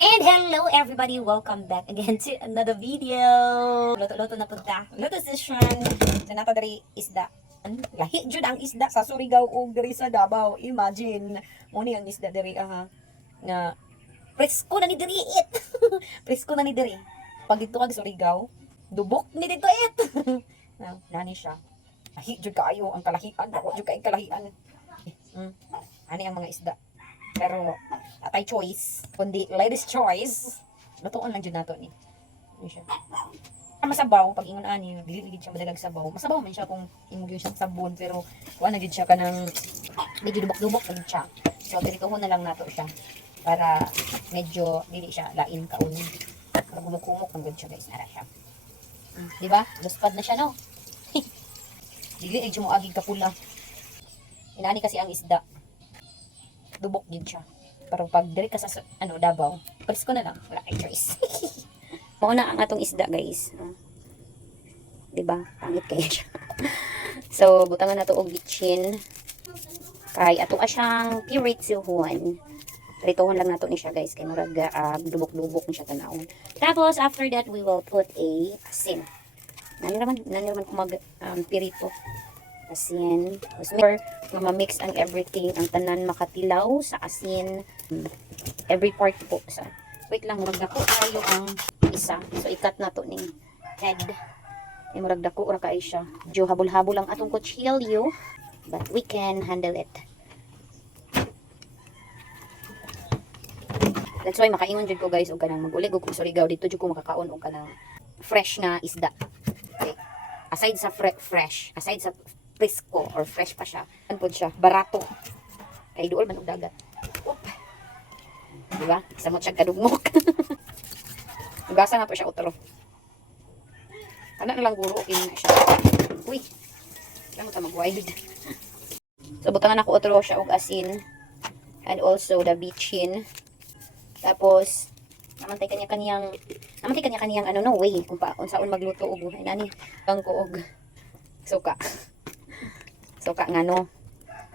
And hello everybody! Welcome back again to another video! Luto-luto na punta. Luto session. So nato dari isda. Lahi jud ang isda sa Surigao o dari sa Davao. Imagine. Muni ang isda dari nga presko na ni diri it. Presko na ni diri. Pag dito kag Surigao, dubok ni dito it. Nani siya. Lahi jud kaayo ang kalahian. Ako jud kay kalahian. Ani ang mga isda. Pero atay choice, kundi ladies choice. Lutuon lang jud nato ni. Ano siya? Masabaw pag ingon ani, dili gid siya madalag sabaw. Masabaw man siya kung imong gyud siya sabon pero kuan na gid siya kanang medyo dubok-dubok na gid siya. So dirituhon na lang nato siya para medyo dili siya lain kaon. Para gumukumok ang gid siya guys, ara siya. Di ba? Luspad na siya no. Dili ay mo agi ka pula. Inani kasi ang isda. Dubok din siya. Pero pag diri ka sa Davao, presko na lang, wala kay choice. Mao na ang atong isda, guys. 'Di ba? Pangit kayo siya. So, butangan nato og bitchin. Kay ato siyang puree silhuan. Pritohon lang nato ni siya, guys, kay murag dubok-dubok ni siya tanawon. Tapos after that, we will put a asin. Nani naman ko mag pirito. Asin. Tapos ma-mix ang everything, ang tanan makatilaw sa asin. Every part po. So, wait lang, muragdako tayo ang isa. So, ikat na to ning head. Muragdako ra kay siya. Medyo habol-habol ang atong kutsilyo. But we can handle it. That's why makaingon jud ko guys og kanang magulig og Surigao dito jud ko makakaon og kanang fresh nga isda. Okay. Aside sa fresh, aside sa presko or fresh pa siya. Ano po siya? Barato. Kay duol man og dagat. Oop. Diba? Isa mo siya kadugmok. Ugasa na po siya utro. Ano na lang guro, okay na siya. Uy. Kaya mo ta mag-wild. So, butangan ako utro siya og asin. And also the bitchin. Tapos, namantay kanya-kanyang way kung saan magluto og nani ang ko og suka. Suka nga no,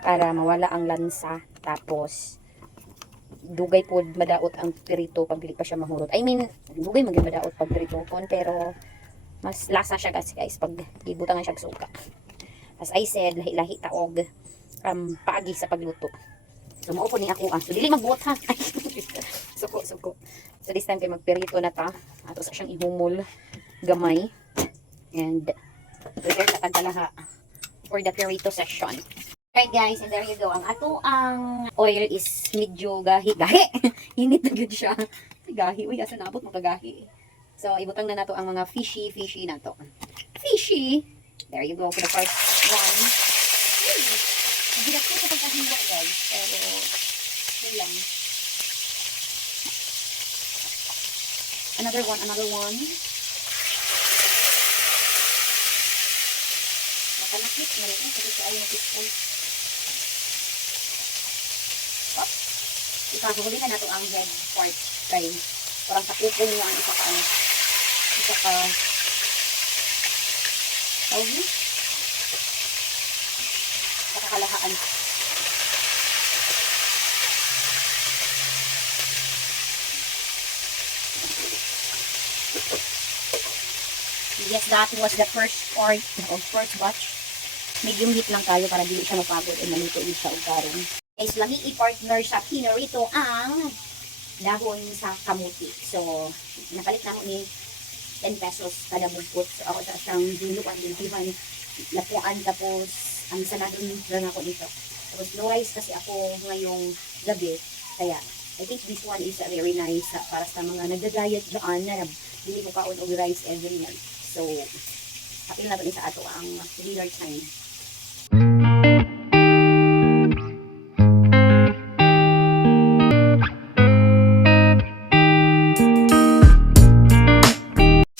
para mawala ang lansa. Tapos dugay pod madaot ang pirito pag dili pa siya mahurot. I mean, dugay maging madaot pag pirito kon, pero mas lasa siya guys pag gibutangan siya og suka. As I said, lahi-lahi taog paagi sa pagluto. So mao po ni ako so dili magbuot ha. suko. So this time kay magpirito na ta. Ato sa siyang ihumol gamay. And prepare sa kantalaha for the pirito session. Right guys, and there you go. Ang ato ang oil is medyo gahi. Hinit na good siya. Gahi. Uy, asa naabot mo kagahi. So, ibutang na nato ang mga fishy na to. Fishy! There you go for the first one. Bigat ko sa pagkahinda guys. Pero, yun lang. Another one. Makanakit na rin. Kasi siya ay nakitful. Op! Ipahuli na nato ang head part. Kay parang takupon niya ang isa ka tawag niya? Kakalahaan. Yes, that was the first part of first batch. Medium heat lang tayo para dili siya mapagod at maluto siya og karon. Guys, lami i-partner sa pinarito ang dahon sa kamuti. So, napalit na mo ni 10 pesos kada bugkot. So, ako sa siyang dinuan din iban lapuan tapos ang sanadon lang ako dito. Tapos no rice kasi ako ngayong gabi. Kaya, I think this one is very nice para sa mga nagda-diet dyan na hindi mo kaon og rice every night. So, kapil na ito sa ato ang dinner time.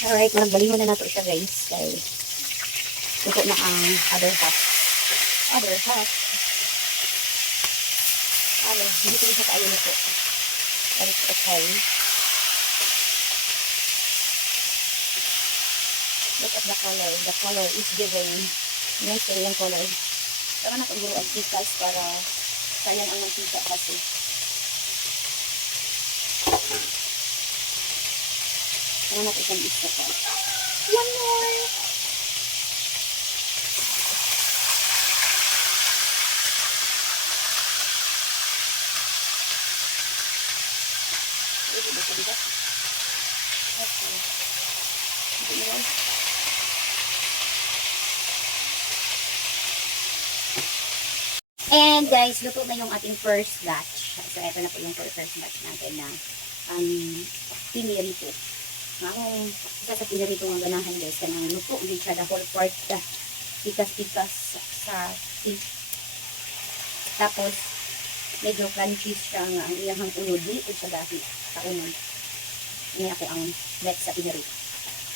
Alright, magbaliho na nato siya guys. Kaya, ito na ang other half. Hindi ko siya kayo nito. Okay. Look at the color. The color is giving nice yung color. Saka na guro ang pikas para sayang ang mantika kasi. Ano natin isang isa pa. One more. And guys, luto na yung ating first batch. So, ito na po yung first batch natin na pinirito. Isa sa pinirito ng ganahan guys, kanang luto, hindi siya the whole part pikas-pikas sa fish. Tapos, medyo crunchy siya nga ang iyang unod. Dito siya dahil sa unod. Ini ako ang next sa pinirito.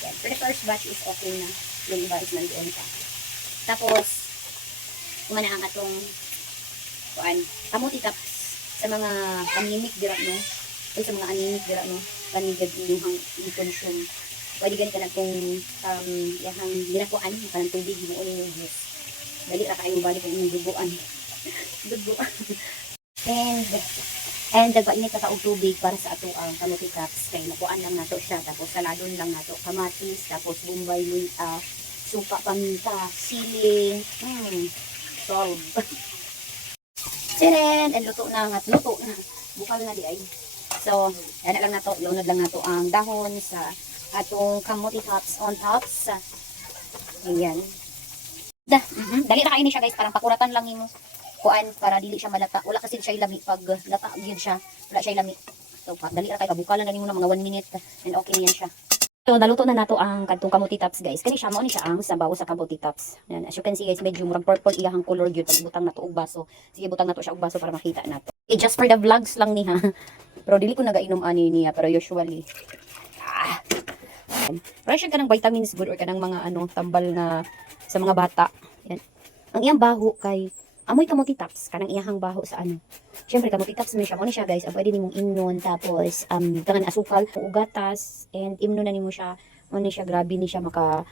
Yan. For the first batch is okay na. Yung iba is nandiyon pa. Tapos, kumana ang atong kamuti taps sa mga anemic dira no ay sa mga anemic dira no panigad inyong i-consume pwede gani ka na itong yahang ginakuan kanang tubig mo uling yung juice dali ra kayo balik ang inyong duguan duguan and dagpainit ka og tubig para sa ato ang kamuti taps kay nakuan lang nato siya tapos saladon lang nato kamatis tapos bombay suka paminta sili solve. Tiren! And luto na. Bukal na di ay. So, yan lang na to. Lunod lang na to ang dahon sa atong kamuti tops on tops. Ayan. Dali na kainin siya guys. Parang pakuratan lang mo. Kuan para dili siya malata. Wala kasi siya lami. Pag lata yun siya. Wala siya lami. So, dali na kayo. Bukal lang mo na mga 1 minute. And okay na yan siya. So, naluto na nato ang kantong kamuti tops guys. Kani siya mo ni siya ang sabaw sa kamuti tops. Yan, as you can see guys, medyo murang purple iyang color gyud pag butang nato og baso. Sige, butang nato siya og baso para makita nato. Just for the vlogs lang ni ha. Pero dili ko nagainom ani niya pero usually. Pero siya kanang vitamins good or kanang mga tambal na sa mga bata. Yan. Ang iyang baho kay amoy kamuti tops kanang iyang baho sa Syempre kamuti tops man siya mo ni siya guys. Pwede nimong imnon tapos kanang asukal o gatas and imnon na nimo siya. Mo ni siya grabe ni siya maka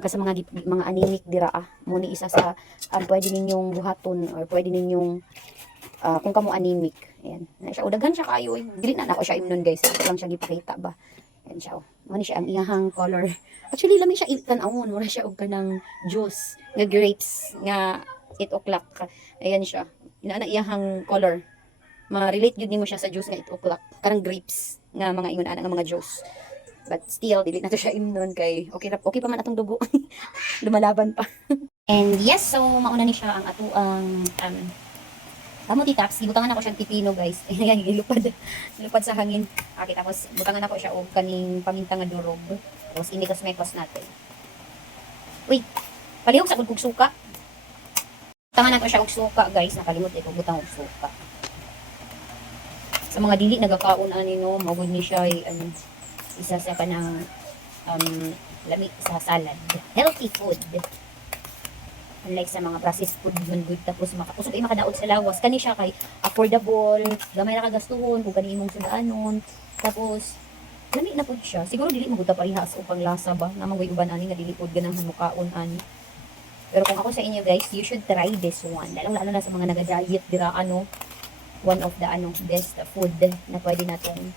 kasi mga anemic dira mo ni isa sa pwede ninyong buhaton or pwede ninyong kung kamo anemic. Ayan. Na siya udaghan siya kayo. Dili na nako siya imnon guys. Ito lang siya gipakita ba. Ayan siya. Mo ni siya ang iyang color. Actually lami siya tan-awon wala siya og kanang juice nga grapes nga 8 o'clock. Ayan siya. Ina iyang color. Ma-relate yun mo siya sa juice nga 8 o'clock. Karang grapes nga mga ingon ana nga mga juice. But still, dili na to siya imnon kay okay pa man atong dugo. Lumalaban pa. And yes, so mauna ni siya ang ato ang kamuti tops. Ibutangan ako siyang pipino guys. Ayan, ilupad sa hangin. Okay, tapos butangan ako siya og kaning paminta nga durog. Tapos imikos-mekos natin. Uy, palihog sa kung suka. Butangan ako siya og suka guys. Nakalimot ito butang og suka. Sa mga dili nagakaon ani no, mawag ni siya isa sa kanang lami sa salad. Healthy food. Unlike sa mga processed food yun good tapos usog ay makadaot sa lawas. Kani siya kay affordable, gamay ra kagastuhon kung kani imong sudaanon. Tapos lami na pud siya. Siguro dili mo gud ta parehas o panglasa ba na mga uban ani nga dili pud ganang hamukaon ani. Pero kung ako sa inyo guys, you should try this one. Lalo na sa mga naga-diet dira one of the best food na pwede natong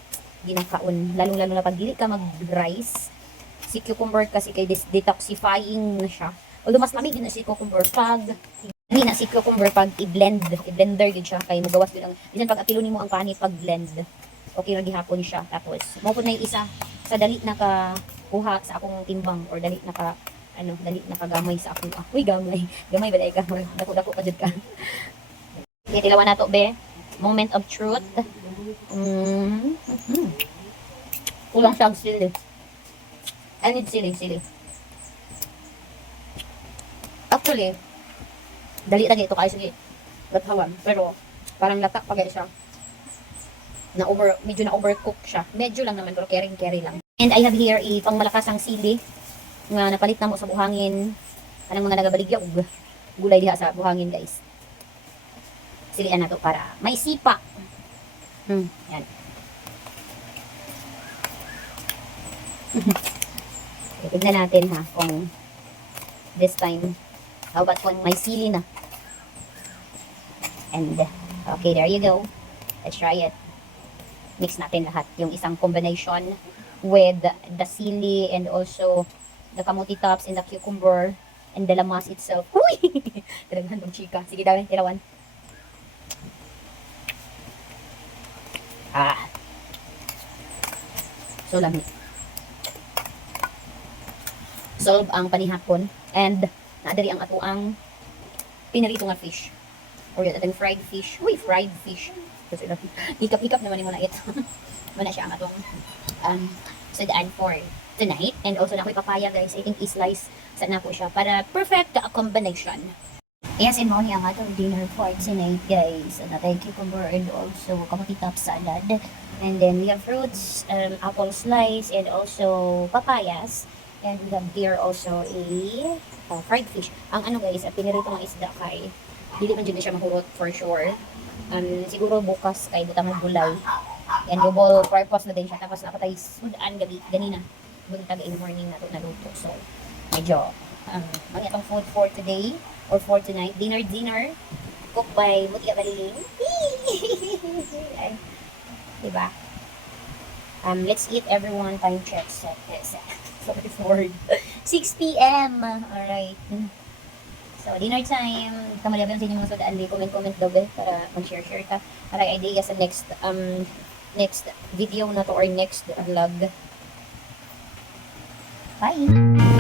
ginakaon. Lalo na pag dili ka mag-rice. Si cucumber kasi kay detoxifying na siya. Although mas lamig din na si cucumber pag si cucumber pag i-blender gid siya kay magawas gid ang bisan pag apilo nimo ang kanit pag blend. Okay ra gihapon siya. Tapos mo pud na isa sa dali na ka kuha sa akong timbang or dali na ka dali na kagamay sa ako. Uy, gamay ba dai ka? Dako pa jud ka. Tilawan nato be. Moment of truth. Kulang siya sili. I need sili. Actually, dali na ito kayo sige. Gathawan. Pero, parang latak pa siya. Medyo na overcook siya. Medyo lang naman, pero carry lang. And I have here pang malakasang sili. Nga napalit na mo sa buhangin. Anong mga nagabaligya og gulay diha sa buhangin guys. Silian na to para may sipa. Yan. Tignan natin ha kung this time how about kung may sili na. And okay, there you go. Let's try it. Mix natin lahat yung isang combination with the sili and also the kamuti tops and the cucumber and the lamas itself. Uy! Kadaghan ng chika. Sige daw, tirawan. Ah. So lami. Solve ang panihapon and naadari ang ato ang pinarito nga fish. Or yun, atong fried fish. Uy, fried fish. Ikap-ikap naman mo na ito. Muna siya ang atong sadaan for tonight. And also na ako'y papaya guys. I think i-slice sa na po siya para perfect combination. Yes, and mo ang atong dinner for tonight guys. Natay cucumber and also kamuti top salad. And then we have fruits, apple slice, and also papayas. And we have here also a fried fish. Ang ano guys, pinirito ng isda kay dili man dyan na siya mahurot for sure. Siguro bukas kay butang ng gulay. And double purpose na din siya. Tapos nakatay sudan gabi ganina. Buntag in morning na ito naluto. So, medyo mga itong food for today or for tonight. Dinner. Cook by Mutia Baliling. Diba? Let's eat everyone. Time check. Sorry for 6 p.m. Alright. So, dinner time. Kamalaban sa inyo mga sudaan. Comment daw para mag-share ka. Para idea sa next video na to or next vlog. Bye!